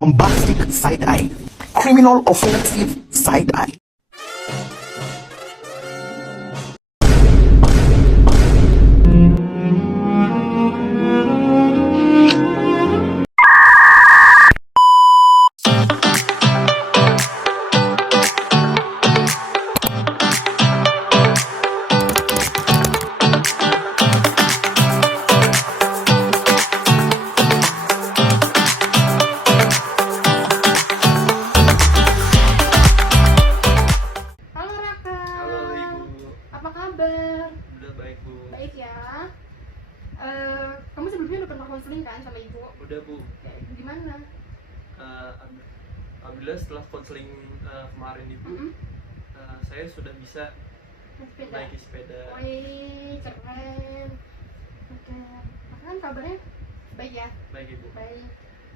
Bombastic side eye, criminal offensive side eye. Udah baik bu. Baik ya. Kamu sebelumnya udah pernah konseling kan sama ibu? Udah bu. Gimana? Alhamdulillah setelah konseling kemarin ibu, saya sudah bisa naik sepeda. Wih, keren. Oke. Kan kabarnya baik ya? Baik ibu. Baik.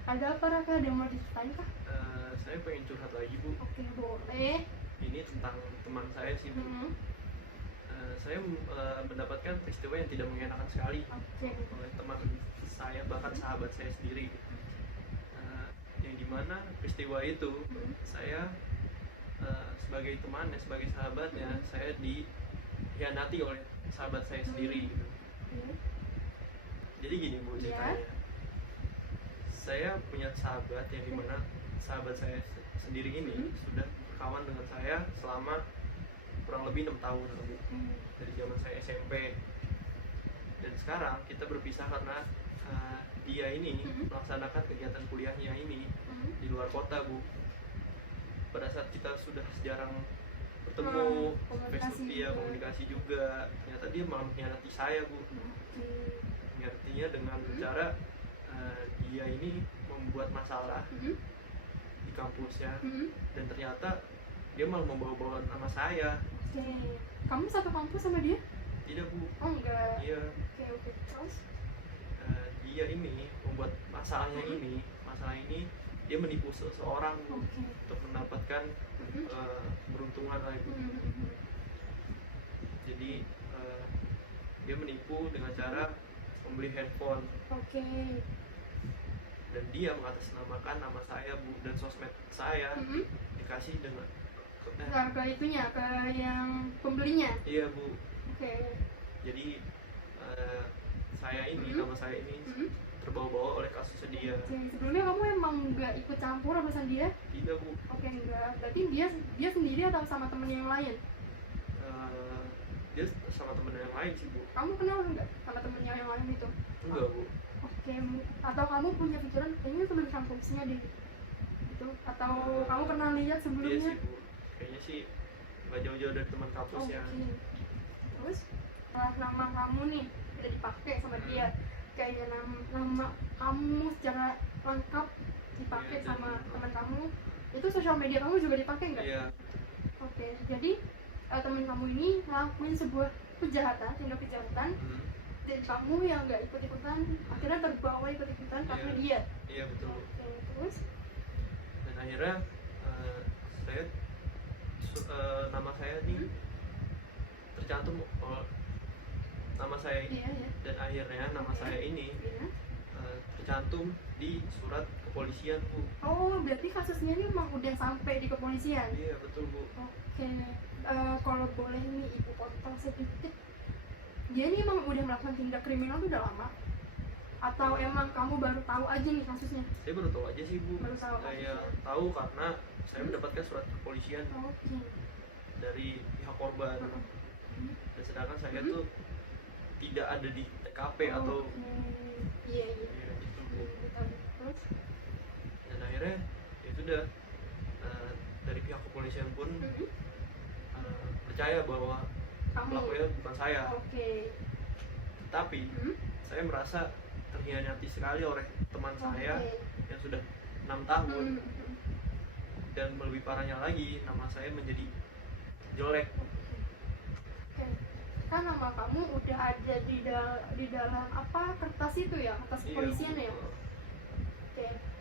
Ada apa Raka? Ada yang mau diceritain kah? Saya pengen curhat lagi bu. Oke, boleh. Ini tentang teman saya sih bu. Saya mendapatkan peristiwa yang tidak mengenakan sekali oleh teman saya, bahkan sahabat saya sendiri. Yang dimana peristiwa itu saya sebagai temannya, sebagai sahabatnya, saya dikhianati oleh sahabat saya sendiri gitu. Jadi gini bu ceritanya, saya punya sahabat yang dimana sahabat saya sendiri ini sudah berkawan dengan saya selama kurang lebih 6 tahun dari zaman saya SMP, dan sekarang kita berpisah karena dia ini melaksanakan kegiatan kuliahnya ini di luar kota bu. Pada saat kita sudah jarang bertemu, komunikasi juga, ternyata dia malah mengkhianati saya bu. Mengkhianatinya dengan cara dia ini membuat masalah di kampusnya, dan ternyata dia malah membawa-bawa nama saya. Kamu satu kampus sama dia? Tidak bu. Oh enggak. Iya. Oke. Terus? Dia ini membuat masalah ini dia menipu seseorang untuk mendapatkan keberuntungan lah ibu. Jadi dia menipu dengan cara membeli handphone. Dan dia mengatasnamakan nama saya bu, dan sosmed saya dikasih dengan ke itunya, ke yang pembelinya. Iya bu. Jadi saya ini, nama saya ini terbawa-bawa oleh kasusnya dia. Sebelumnya kamu emang nggak ikut campur urusan dia? Tidak bu. Enggak. Berarti dia sendiri atau sama temennya yang lain? Dia sama temennya yang lain sih bu. Kamu kenal nggak sama temennya yang lain itu? Enggak bu. Atau kamu punya pikiran kayaknya temen kampusnya deh gitu? Atau kamu pernah lihat sebelumnya? Iya sih bu, kayaknya sih nggak jauh-jauh dari teman kampusnya. Terus nama kamu nih udah dipakai sama dia, kayaknya nama kamu secara lengkap dipakai sama teman kamu, itu sosial media kamu juga dipakai nggak? Iya. Jadi teman kamu ini ngelakuin sebuah tindak kejahatan, dan kamu yang nggak ikut-ikutan akhirnya terbawa ikut-ikutan karena dia. Iya betul. Terus? Dan akhirnya saya nama saya nih tercantum nama saya ini, dan akhirnya nama saya ini tercantum di surat kepolisian bu. Oh, berarti kasusnya ini memang udah sampai di kepolisian? Iya betul bu. Kalau boleh nih ibu potong sedikit, dia ini emang udah melakukan tindak kriminal tuh udah lama? Atau emang kamu baru tahu aja nih kasusnya? Saya baru tahu aja sih bu. Saya tahu karena saya mendapatkan surat kepolisian dari pihak korban. Dan sedangkan saya tuh tidak ada di TKP atau gitu bu. Dan akhirnya ya sudah, dari pihak kepolisian pun percaya bahwa pelakunya bukan saya. Tetapi saya merasa terhianati sekali oleh teman saya yang sudah 6 tahun. Dan lebih parahnya lagi, nama saya menjadi jelek. Kan nama kamu udah ada di dalam apa, kertas itu ya, kertas kepolisian ya?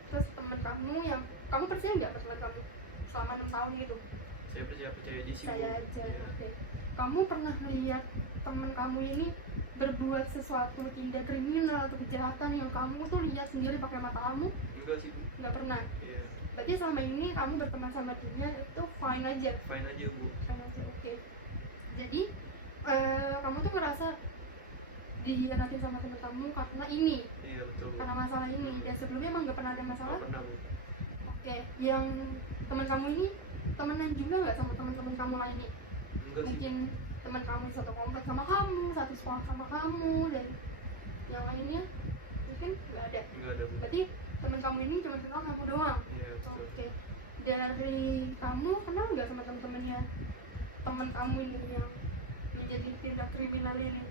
Terus teman kamu yang kamu percaya nggak teman kamu selama 6 tahun gitu? Saya percaya aja sih. Kamu pernah melihat teman kamu ini berbuat sesuatu tindak kriminal atau kejahatan yang kamu tuh lihat sendiri pakai mata kamu? Enggak sih Bu. Nggak pernah. Iya, Berarti selama ini kamu berteman sama dia itu fine aja. fine aja Bu. Fine aja, oke. Jadi kamu tuh ngerasa dihianatin sama temen kamu karena ini, Iya betul Bu. karena masalah ini. Dan sebelumnya emang nggak pernah ada masalah? Nggak pernah Bu. Oke. Yang teman kamu ini temenan juga nggak sama teman-teman kamu lainnya? Enggak sih. Mungkin teman kamu satu kompleks sama kamu, satu sekolah sama kamu, dan yang lainnya mungkin nggak ada. Enggak ada Bu. Berarti teman kamu ini cuma kenal kamu doang. Iya betul. Oke. Dari kamu kenal nggak sama teman-temannya teman kamu ini yang menjadi tindak kriminal ini?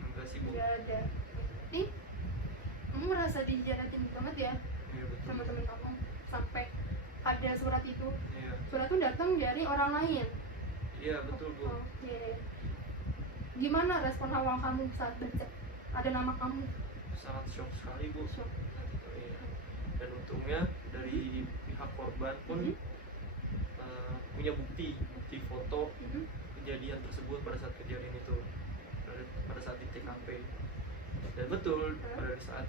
Enggak sih Bu. Nggak ada. Berarti kamu merasa dihianatin banget ya Iya betul. sama teman kamu sampai ada surat itu. Iya. Surat itu datang dari orang lain. Iya betul Bu. Oke. Gimana respon awal kamu saat baca? Ada nama kamu? Sangat shock sekali Bu. Shock. Iya. Dan untungnya dari pihak korban pun Mhm. punya bukti foto Mhm. kejadian tersebut pada saat kejadian itu, pada saat di TKP. Dan betul pada saat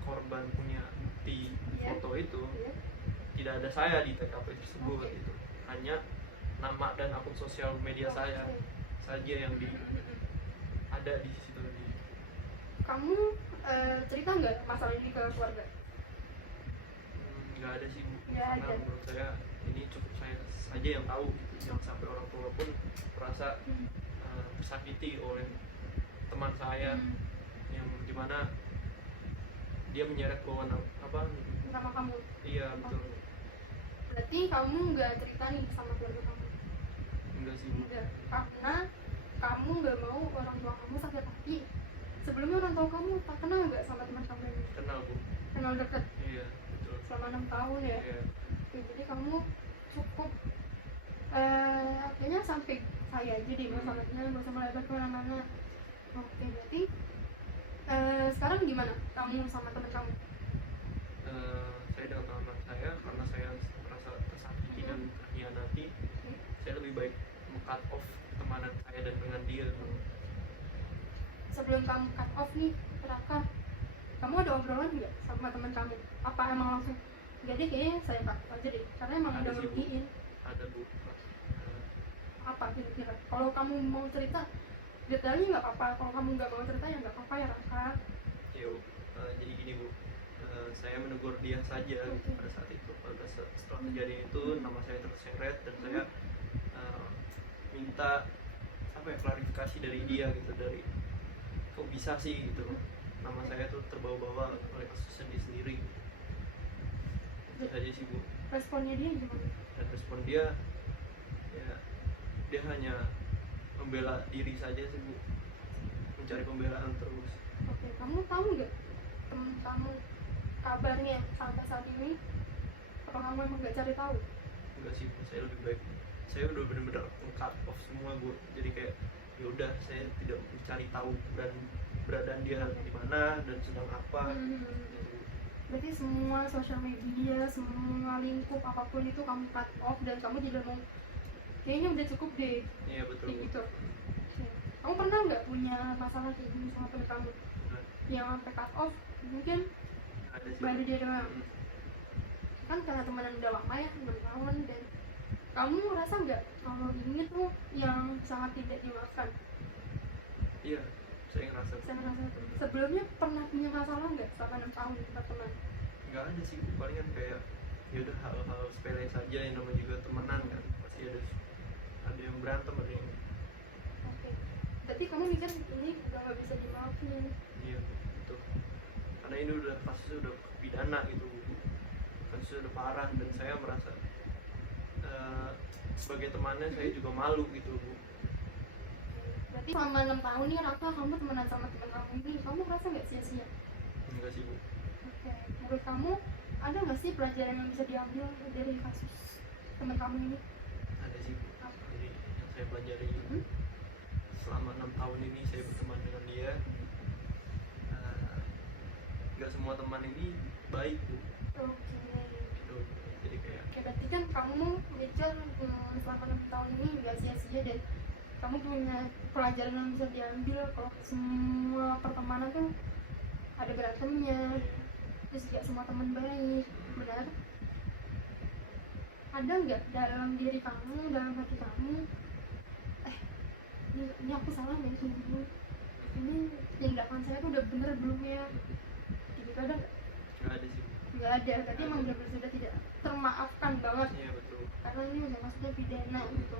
korban punya bukti Iya. foto itu Iya. tidak ada saya di TKP tersebut. Oke. Itu hanya nama dan akun sosial media saya Oke. saja yang Mhm. ada di situ. Kamu cerita nggak masalah ini ke keluarga? Nggak ada sih Bu. Nggak Karena ada. menurut saya ini cukup saya saja yang tahu gitu. Jangan sampai orang tua pun merasa Hmm. tersakiti oleh teman saya Hmm. yang dimana dia menyeret bahwa apa. Sama kamu. Iya betul. Oke. Berarti kamu nggak cerita nih sama keluarga kamu? Enggak sih Bu. Enggak. Karena kamu nggak mau orang tua kamu sakit hati. Sebelumnya orang tua kamu tak kenal nggak sama teman kamu ini? Kenal Bu. Kenal deket Iya betul. selama 6 tahun ya? Iya. Oke, jadi kamu cukup kayaknya sampai saya aja deh masalahnya, nggak usah melebar kemana-mana. Oke, berarti sekarang gimana kamu sama teman kamu? Saya dengan teman saya karena saya merasa tersakiti dan terhianati, saya lebih baik cut off temanan saya dan dengan dia. Sebelum kamu cut off nih, Raka, kamu ada obrolan nggak sama teman kamu? Apa emang langsung jadi kayaknya saya cut off aja deh, karena emang Ada udah sih, Bu. merugiin. Ada Bu. Apa kira-kira? Kalau kamu mau cerita detailnya nggak apa-apa, kalau kamu nggak mau cerita ya nggak apa-apa ya Raka. Yuk, jadi gini Bu, saya menegur dia saja Oke. pada saat itu. Setelah kejadian itu nama saya terseret dan saya minta apa ya, klarifikasi dari dia gitu, dari kok bisa sih gitu loh, nama saya tuh terbawa-bawa oleh kasusnya dia sendiri. Itu saja sih Bu. Responnya dia gimana? Dan respon dia ya dia hanya membela diri saja sih Bu, mencari pembelaan terus. Oke, kamu tahu nggak temen kamu kabarnya sampai saat ini? Apa kamu emang nggak cari tahu? Enggak sih Bu, saya lebih baik, saya udah bener-bener cut off semua Bu. Jadi kayak ya udah, saya tidak mencari tahu dan keberadaan dia di mana dan sedang apa gitu. Berarti semua sosial media, semua lingkup apapun itu kamu cut off dan kamu tidak mau, kayaknya udah cukup deh Iya betul kayak Bu. gitu. Oke. Kamu pernah nggak punya masalah kayak gini sama temen kamu Nah, yang sampai cut off? Mungkin ada sih baru Bu. dia doang. Mm. Kan karena temenan udah lama ya, 6 tahun, dan kamu merasa nggak kalau ini tuh yang sangat tidak dimaafkan? Iya, saya ngerasa Saya merasa sebelumnya pernah punya masalah nggak selama 6 tahun berteman? nggak ada sih Bu. Palingan kayak ya udah hal-hal sepele saja, yang namanya juga temenan kan, pasti ada yang berantem, ada yang Oke. Berarti kamu mikir ini udah nggak bisa dimaafin? iya betul. Karena ini udah kasusnya udah pidana gitu Bu. Kasusnya udah parah dan saya merasa sebagai temannya saya juga malu gitu Bu. Berarti selama 6 tahun nih Raka kamu temenan sama teman kamu ini, kamu merasa nggak sia-sia? Enggak sih Bu. Oke. Menurut kamu ada nggak sih pelajaran yang bisa diambil dari kasus teman kamu ini? Ada sih Bu. Jadi yang saya pelajari selama 6 tahun ini saya berteman dengan dia, nggak semua teman ini baik Bu. Oke. Gitu. Jadi kayak Oke, berarti kan kamu mikir selama 6 tahun ini nggak sia-sia dan kamu punya pelajaran yang bisa diambil kalau semua pertemanan tuh ada berantemnya, terus gak semua teman baik, benar? Ada nggak dalam diri kamu, dalam hati kamu, ini aku salah nih dulu, ini yang dilakukan saya tuh udah bener belum ya? Gitu ada nggak? Nggak ada sih. Nggak ada, berarti emang benar-benar sudah tidak termaafkan banget. Iya betul. Karena ini udah masuknya pidana gitu.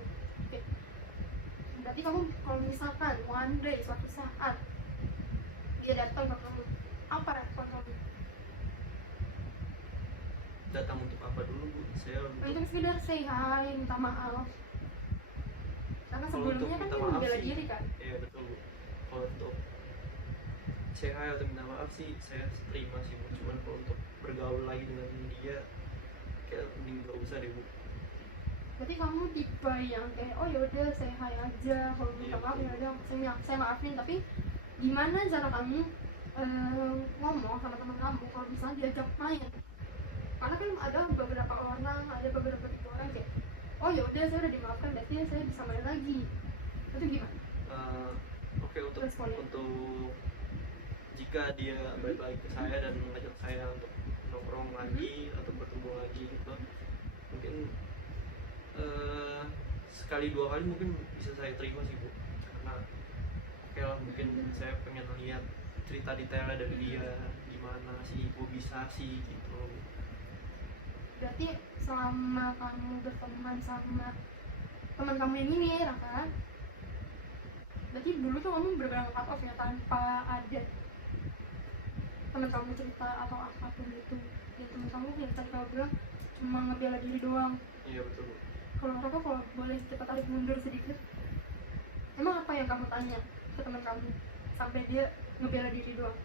Oke. Berarti kamu kalau misalkan one day suatu saat dia datang ke kamu, apa respon kamu? Datang untuk apa dulu Bu? Saya Untuk untuk sekedar say hi, minta maaf. Karena Kalau untuk sebelumnya kan minta dia maaf membela sih, diri kan. iya betul Bu. Kalau untuk say hi atau minta maaf sih saya terima sih Bu. Cuman kalau untuk bergaul lagi dengan dia kayak mending gak usah deh Bu. Berarti kamu tipe yang kayak oh yaudah say hi aja, kalau minta Iya, maaf betul. ya udah saya maafin, tapi gimana cara kamu ngomong sama teman kamu kalau misalnya diajak main? Karena kan ada beberapa orang kayak oh yaudah saya udah dimaafkan berarti saya bisa main lagi, itu gimana? Oke, untuk Responnya. jika dia balik lagi ke saya dan mengajak saya untuk nongkrong lagi atau bertemu lagi gitu, mungkin sekali dua kali mungkin bisa saya terima sih Bu, karena oke lah mungkin saya pengen lihat cerita detailnya dari dia gimana sih kok bisa sih gitu. Berarti selama kamu berteman sama teman kamu yang ini Raka, berarti dulu tuh kamu benar-benar cut off ya, tanpa ada teman kamu cerita atau apapun itu, dan teman kamu yang tadi kamu bilang cuma ngebela diri doang. Iya betul Bu. Kalau Raka kalau boleh cepat tarik mundur sedikit, emang apa yang kamu tanya ke teman kamu sampai dia ngebela diri doang?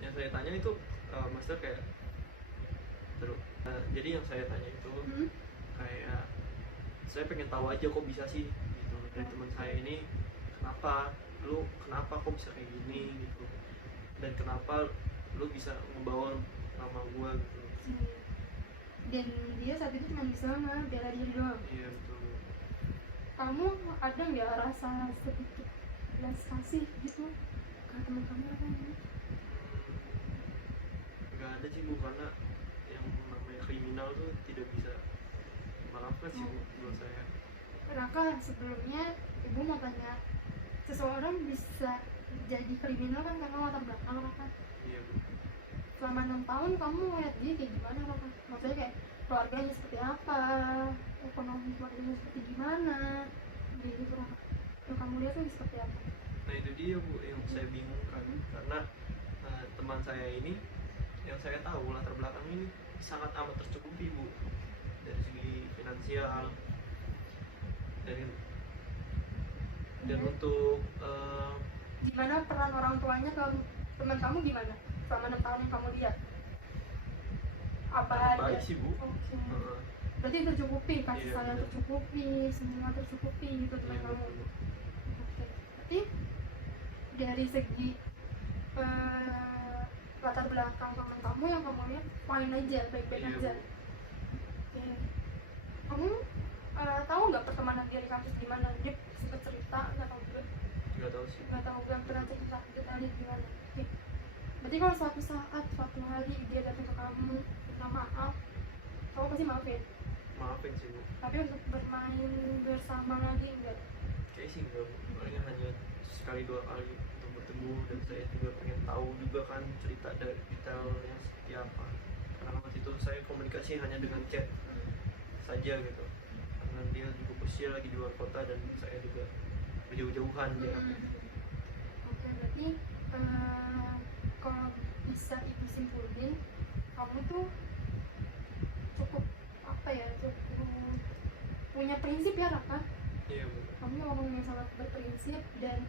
Yang saya tanya itu master kayak terus jadi yang saya tanya itu kayak saya pengen tahu aja kok bisa sih gitu dari teman saya ini, kenapa kok bisa kayak gini gitu, dan kenapa lu bisa membawa nama gua gitu. Dan dia saat itu cuma bisa ngebela diri doang. Iya betul. Kamu ada nggak rasa sedikit belas kasih gitu ke teman kamu apa gitu? Nggak ada sih Bu, karena yang namanya kriminal tuh tidak bisa maafkan sih Bu menurut saya. Raka, sebelumnya ibu mau tanya, seseorang bisa jadi kriminal kan karena latar belakang Raka. Iya Bu. Selama 6 tahun kamu lihat dia kayak gimana Raka? Maksudnya kayak keluarganya seperti apa, ekonomi keluarganya seperti gimana, kayak gitu Raka. Yang kamu lihat tuh seperti apa? Nah itu dia Bu yang saya bingung kan, karena teman saya ini yang saya tahu latar belakang ini sangat amat tercukupi Bu, dari segi finansial dan untuk Gimana peran orang tuanya ke teman kamu gimana selama 6 tahun yang kamu lihat? Apa sangat ada? baik sih Bu. Oke. Berarti tercukupi, kasih Iya, sayang betul. tercukupi, semua tercukupi gitu teman Iya, kamu. betul, Bu. Oke. Berarti dari segi latar belakang teman kamu yang kamu lihat fine aja, baik-baik Iya, aja. Bu. Oke. Kamu tahu nggak pertemanan dia di kampus gimana? Dia sempat cerita nggak tahu juga? Nggak tahu sih. Nggak tahu, nggak pernah cerita detailnya gimana. Oke. Berarti kalau suatu saat, suatu hari dia datang ke kamu minta maaf, kamu pasti maafin. Maafin sih Bu. Tapi untuk bermain bersama lagi enggak? Kayak sih enggak Bu, paling hanya sekali dua kali untuk bertemu, dan saya juga pengen tahu juga kan cerita dari detailnya seperti apa, karena waktu itu saya komunikasi hanya dengan chat saja gitu, karena dia juga posisi lagi di luar kota dan saya juga berjauh-jauhan ya. Oke, berarti kalau bisa ibu simpulin, kamu tuh cukup apa ya, cukup punya prinsip ya Raka. Iya Bu. Kamu orang yang sangat berprinsip dan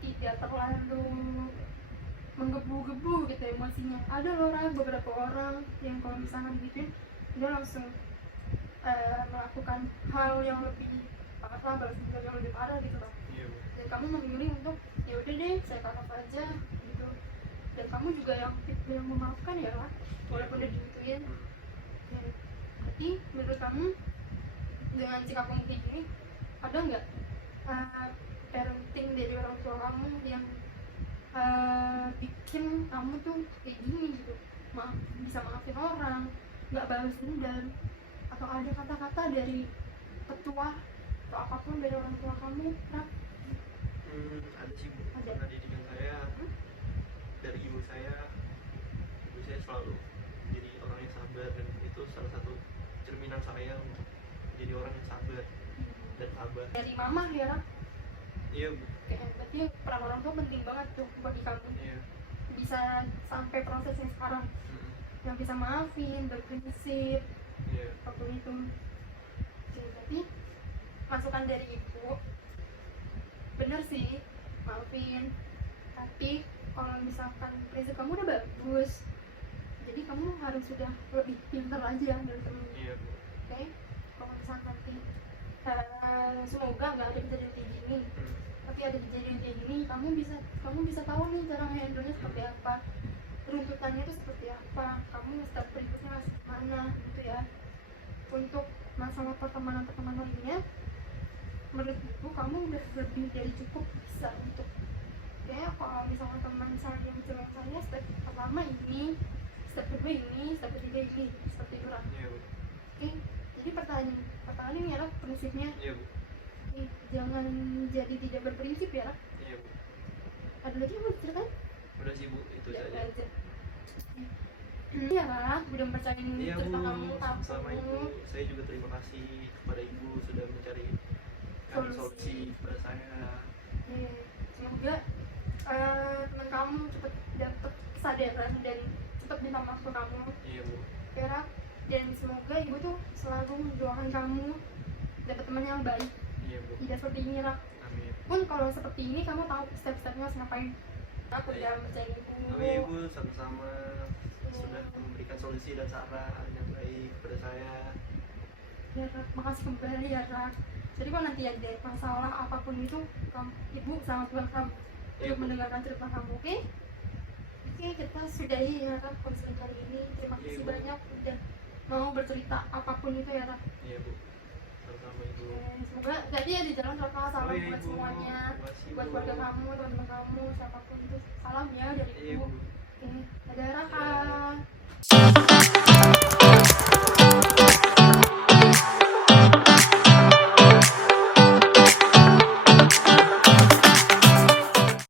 tidak terlalu menggebu-gebu gitu emosinya. Ada loh beberapa orang yang kalau misalnya gituin dia langsung melakukan hal yang lebih parah, balas dendam yang lebih parah gitu loh. Iya Bu. Dan kamu memilih untuk ya udah deh saya cut off aja gitu, dan kamu juga yang tipe yang memaafkan ya lah walaupun udah digituin. Berarti menurut kamu dengan sikap kamu kayak gini, ada nggak parenting dari orang tua kamu yang bikin kamu tuh kayak gini gitu, bisa maafin orang, nggak balas dendam, atau ada kata-kata dari petua atau apapun dari orang tua kamu, Rap? Ada sih Bu, Ada. karena didikan saya dari ibu saya selalu jadi orang yang sabar, dan itu salah satu cerminan saya untuk jadi orang yang sabar dan tabah. Dari mama ya, Rap? Iya Bu. Kayak berarti peran orang tua penting banget tuh bagi kamu, Iya. bisa sampai prosesnya sekarang, Mm-mm. yang bisa maafin, berprinsip, Iya. apapun itu. Oke, berarti masukan dari ibu bener sih, maafin, tapi kalau misalkan prinsip kamu udah bagus, jadi kamu harus sudah lebih pintar aja dari temen. Iya Bu. Oke, kalau misalkan nanti semoga nggak ada kejadian kayak gini, tapi ada kejadian kayak gini, kamu bisa tahu nih cara handle-nya seperti apa, runtutannya itu seperti apa, kamu step berikutnya harus gimana gitu ya. Untuk masalah pertemanan lainnya, menurut ibu kamu udah lebih dari cukup bisa untuk kayak kalau misalnya teman saya bilang saya step pertama ini, step kedua ini, step ketiga ini, seperti itu lah. Iya Bu. Oke, jadi pertanyaan ini adalah prinsipnya. Iya Bu. Oke, jangan jadi tidak berprinsip ya. Iya Bu. Ada lagi yang mau diceritain? Udah sih Bu, itu Ya, saja. aja. Iya lah, udah percayain Iya cerita Bu, kamu ke aku. sama Ibu. Saya juga terima kasih kepada Ibu sudah mencari solusi kepada saya. Iya, semoga teman kamu cepet dapet kesadaran dan cepet minta maaf ke kamu, Iya Bu. Vera. Dan semoga ibu tuh selalu mendoakan kamu dapat teman yang baik, Iya Bu. tidak seperti ini, Rak. Amin. Pun kalau seperti ini kamu tahu step-stepnya harus ngapain. Aku udah percaya ibu. Amin Ibu, sama-sama sudah memberikan solusi dan saran yang baik kepada saya. Ya, Rak. Makasih kembali ya, Rak. Jadi kalau nanti ada masalah apapun itu, ibu sama welcome Iya, untuk Bu. mendengarkan cerita kamu, oke? Oke, kita sudahi ya, Rak, konseling kali ini. Terima Iya, kasih Bu. banyak udah mau bercerita apapun itu ya, Rak. Iya Bu, sama-sama Ibu. Semoga jadi ya di jalan Raka, salam Oh, iya, buat Ibu. semuanya, Terima kasih, buat Bu. keluarga kamu, teman-teman kamu, siapapun itu, salam ya dari Iya ibu. Bu. Oke, dadah Raka. Dadah.